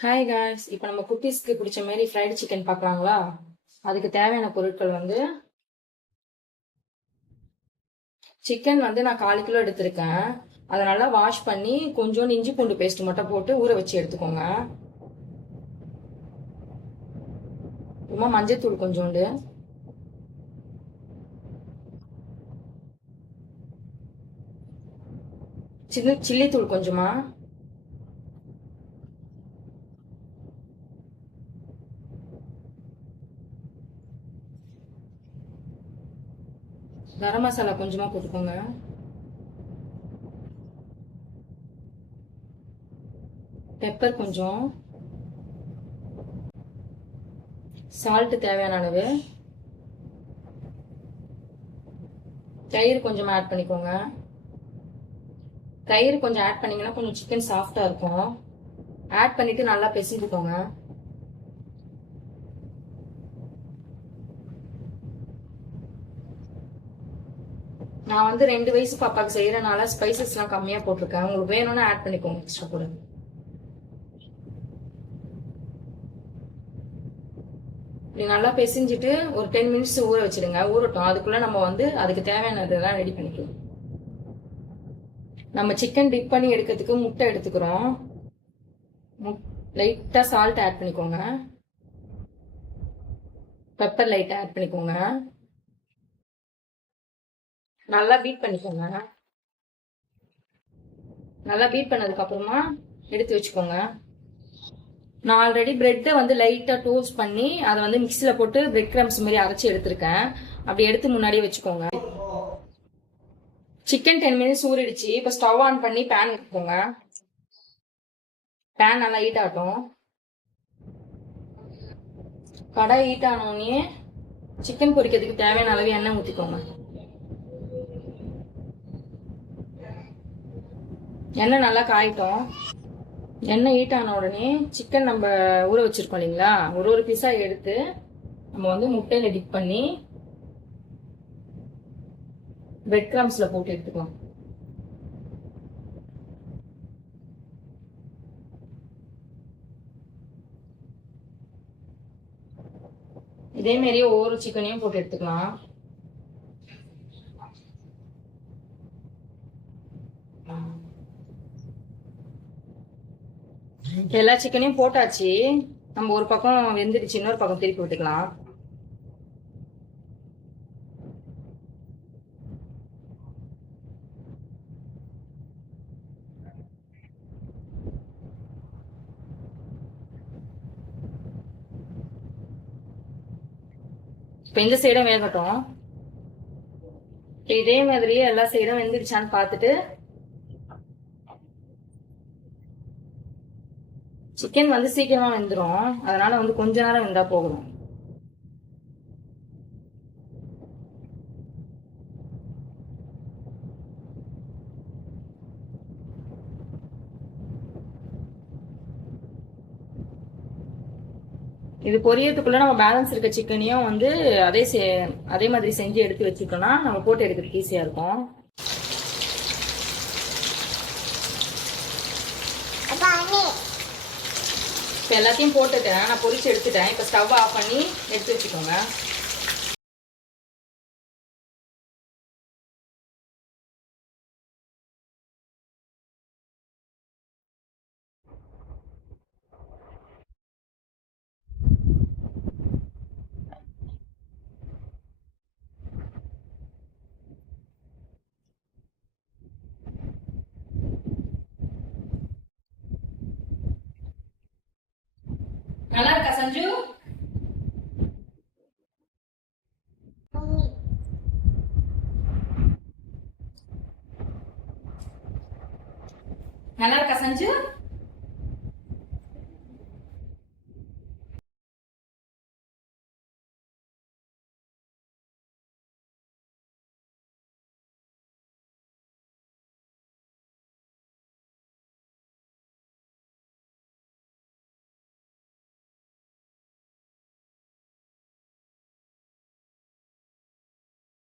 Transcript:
Hi guys, இப்போ நம்ம குட்டீஸ்க்கு பிடிச்ச மாதிரி ஃப்ரைடு சிக்கன் பார்க்கலாங்களா? அதுக்கு தேவையான பொருட்கள் வந்து சிக்கன் வந்து நான் 1/4 கிலோ எடுத்திருக்கேன். அதை நல்லா வாஷ் பண்ணி கொஞ்சோண்டு இஞ்சி பூண்டு பேஸ்ட் மட்டும் போட்டு ஊற வச்சு எடுத்துக்கோங்க. அப்புறமா மஞ்சத்தூள் கொஞ்சோண்டு, சில்லி தூள் கொஞ்சமா, கரம் மசாலா கொஞ்சமா போட்டுக்கோங்க, பெப்பர் கொஞ்சம், சால்ட் தேவையான அளவு, தயிர் கொஞ்சம் ஆட் பண்ணிக்கோங்க. தயிர் கொஞ்சம் ஆட் பண்ணீங்கன்னா கொஞ்சம் சிக்கன் சாஃப்டா இருக்கும். ஆட் பண்ணிட்டு நல்லா பிசைஞ்சுக்கோங்க. நான் வந்து 2 வயசு பாப்பாக்கு செய்யறனால ஸ்பைசஸ்லாம் கம்மியா போட்டிருக்கேன். உங்களுக்கு வேணும்னா ஆட் பண்ணிக்கோங்க எக்ஸ்ட்ரா கூட. நீ நல்லா பிசைஞ்சிட்டு ஒரு 10 மினிட்ஸ் ஊற வச்சிடுங்க. ஊறட்டும். அதுக்குள்ள நம்ம வந்து அதுக்கு தேவையானதெல்லாம் ரெடி பண்ணிக்கலாம். நம்ம சிக்கன் டிப் பண்ணி எடுக்கிறதுக்கு முட்டை எடுத்துக்கிறோம். லைட்டா சால்ட் ஆட் பண்ணிக்கோங்க. பெப்பர் லைட்டா ஆட் பண்ணிக்கோங்க. நல்லா பீட் பண்ணிக்கோங்க. நல்லா பீட் பண்ணதுக்கு அப்புறமா எடுத்து வச்சுக்கோங்க. நான் ஆல்ரெடி பிரெட்டை வந்து லைட்டாக டோஸ்ட் பண்ணி அதை வந்து மிக்சியில் போட்டு பிரெட் கிரம்ஸ் மாதிரி அரைச்சி எடுத்திருக்கேன். அப்படி எடுத்து முன்னாடியே வச்சுக்கோங்க. சிக்கன் 10 மினிட்ஸ் ஊறிடுச்சு. இப்போ ஸ்டவ் ஆன் பண்ணி பேன் எடுத்துக்கோங்க. பேன் நல்லா ஹீட் ஆகட்டும். கடாய் ஹீட் ஆனோடனே சிக்கன் பொரிக்கிறதுக்கு தேவையான அளவு எண்ணெய் ஊற்றிக்கோங்க. எண்ணெய் நல்லா காயிட்டோம். எண்ணெய் ஹீட் ஆன உடனே சிக்கன் நம்ம ஊற வச்சிருக்கோம் இல்லைங்களா, ஒரு பீஸா எடுத்து நம்ம வந்து முட்டையில டிப் பண்ணி பிரெட் கிரம்ஸ்ல போட்டு எடுத்துக்கலாம். இதே மாதிரி ஒவ்வொரு சிக்கனையும் போட்டு எடுத்துக்கலாம். எல்லா சிக்கனையும் போட்டாச்சு. நம்ம ஒரு பக்கம் வெந்துடுச்சு, இன்னொரு பக்கம் திருப்பி விட்டுக்கலாம். இப்ப இந்த சைடும் வேகட்டும். இதே மாதிரியே எல்லா சைடும் வெந்துடுச்சான்னு பார்த்துட்டு, சிக்கன் வந்து சீக்கிரமா வெந்துடும், அதனால வந்து கொஞ்ச நேரம் வெந்தா போகணும். இது பொரியறதுக்குள்ள நம்ம பேலன்ஸ் இருக்க சிக்கனையும் வந்து அதே மாதிரி செஞ்சு எடுத்து வச்சுக்கோன்னா நம்ம போட்டு எடுக்கிறதுக்கு ஈஸியா இருக்கும். இப்போ எல்லாத்தையும் போட்டுட்டேன், நான் பொரிச்சு எடுத்துட்டேன். இப்போ ஸ்டவ் ஆஃப் பண்ணி எடுத்து வச்சுக்கோங்க. நல்லா இருக்கா சஞ்சு? நல்லா இருக்கா சஞ்சு?